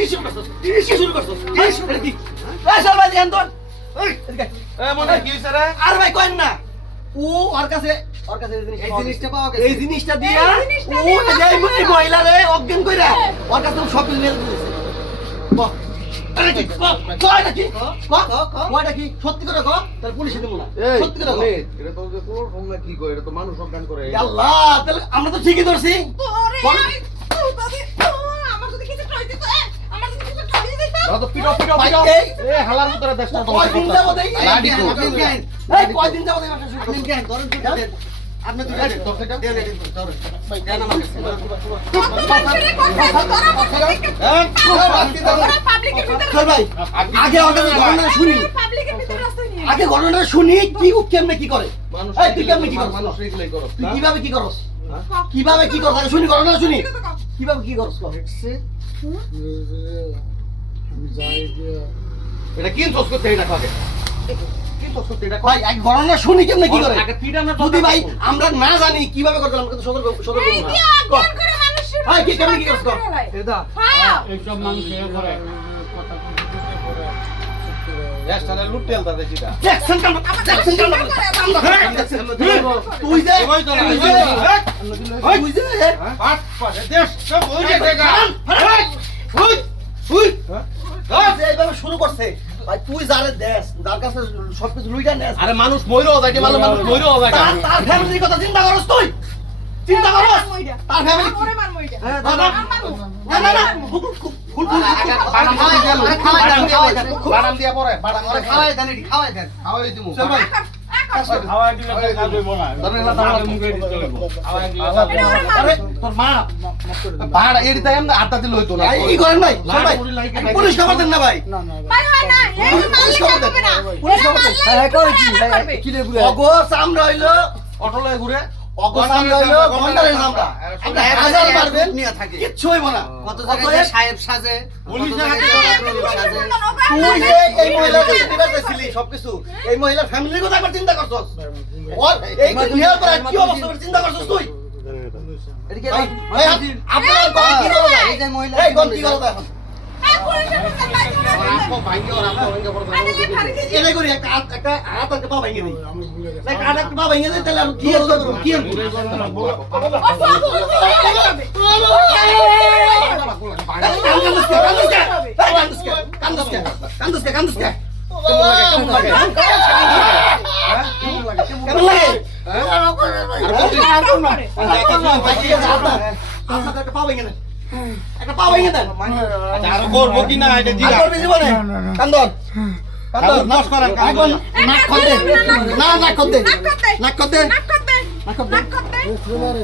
শুরু করছো কি চল ভাই ধ্যান তোর মনে কি হইছে রে? আর ভাই কইন না ও ওর কাছে এই জিনিসটা পাওয়া গেছে। এই জিনিসটা দিয়া ও এই মহিলা রে অজ্ঞান কইরা ওর কাছে সব কিছু নিয়ে দিয়েছে বাহ আরে কি কয়টা কি কয়টা কি সত্যি করে কো তাহলে পুলিশে দেব না সত্যি করে কো এটা তো যে তোর ফোন না কি কয় এটা তো মানুষ অজ্ঞান করে। আল্লাহ তাহলে আমরা তো ঠিকই ধরছি দাও তো পিটো পিটো ভাই, পিটো এই- এ হালার ভিতরে দেশ না কয়দিন যাবো দেই লাডি তো। এই কয়দিন যাবো দেই ব্যবসা শুরু আপনি জ্ঞান ধরেন তো দেন। আপনি তো এই, তোর থেকে? দেন ধরেন ভাই দেন আমার কাছে চল ভাই আগে ওর কাছে ঘটনা শুনি আগে ঘটনাটা শুনি কি ও কেমনে কি করে মানুষ এই তুই কেমনে কি করছ মানুষ এগুলাই করো। তুই কিভাবে কি করছ কিভাবে কি করছ আগে শুনি ঘটনা শুনি কিভাবে কি করছ এটা কিন চস করতে এটা খাবে কিন চস করতে এটা ভাই আগে ঘটনা শুনি কেমনে কি করে আগে পিটা না যদি ভাই আমরা না জানি কিভাবে করতে আমরা কিন্তু সতর্ক সতর্ক ভাই কি কেমনে কি করছ এটা এইসব মানুষ এ করে দেশটারে লুটেল দা দেখিটা জ্যাকসন কাম জ্যাকসন কাম তুই যে ওই তো না তুই যে পাট পাটে দেশ সব ওই জায়গা তুই তুই যে এইভাবে শুরু করছে ভাই তুই যারে দেশ যার কাছে সবকিছু লুইটা নেস আরে মানুষ মইরও যায় ভালো মানুষ মইরও যায় তার ফ্যামিলির কথা চিন্তা করস তুই চিন্তা করস তার ফ্যামিলি হ্যাঁ না না না ফুল বাদাম দিয়া পরে বাদাম করে খাওয়াই দেন এটি খাওয়াই দেন খাওয়াই দিমু চল ভাই খাওয়াই দিলে তো কাজ হইব না ধরে না তাহলে মুখে দিতে হইব খাওয়াই দিলে কাজ হইব না। আরে তোর মা ভাড়া এর তাই আমরা আড্ডা দিলে হইতো না ভাই কি করেন ভাই চল ভাই পুলিশ খবর দেন না ভাই না না পুলিশ খবর দেন হ্যাঁ করে কি কি রে বুড়া অগস আমরা হইলো অটো লয়ে ঘুরে অগস আমরা হইলো গন্ডারের আমরা আমরা হাজার মারবেন নিয়ে থাকে কিচ্ছু হইব না কত জায়গায় সাহেব সাজে পুলিশের হাতে সাজে তুই যে এই মহিলার কাছে দিবাতে ছিলি সবকিছু এই মহিলার ফ্যামিলির কথা একবার চিন্তা করছস ওর এই দুনিয়ার পর কি অবস্থা করে চিন্তা করছস তুই এদিকে ভাই ভাই আপনার গন কি করো এই যে মহিলা এই গন কি করো এখন আপো ভাইঙ্গে ওর আপো ভাইঙ্গে পড়ে এলাই করি একটা হাত একটা পা ভেঙে দিই না একটা হাত একটা পা ভেঙে দিই তাহলে আর কি আর করব কি আর কান্দুসকে একটা পা ভেঙে দেন আর করবো কি না এটা জিগা কান্দন কান্দন নাচ করেন একবার নাক খদে না নাক খদে নাক খদে নাক খদে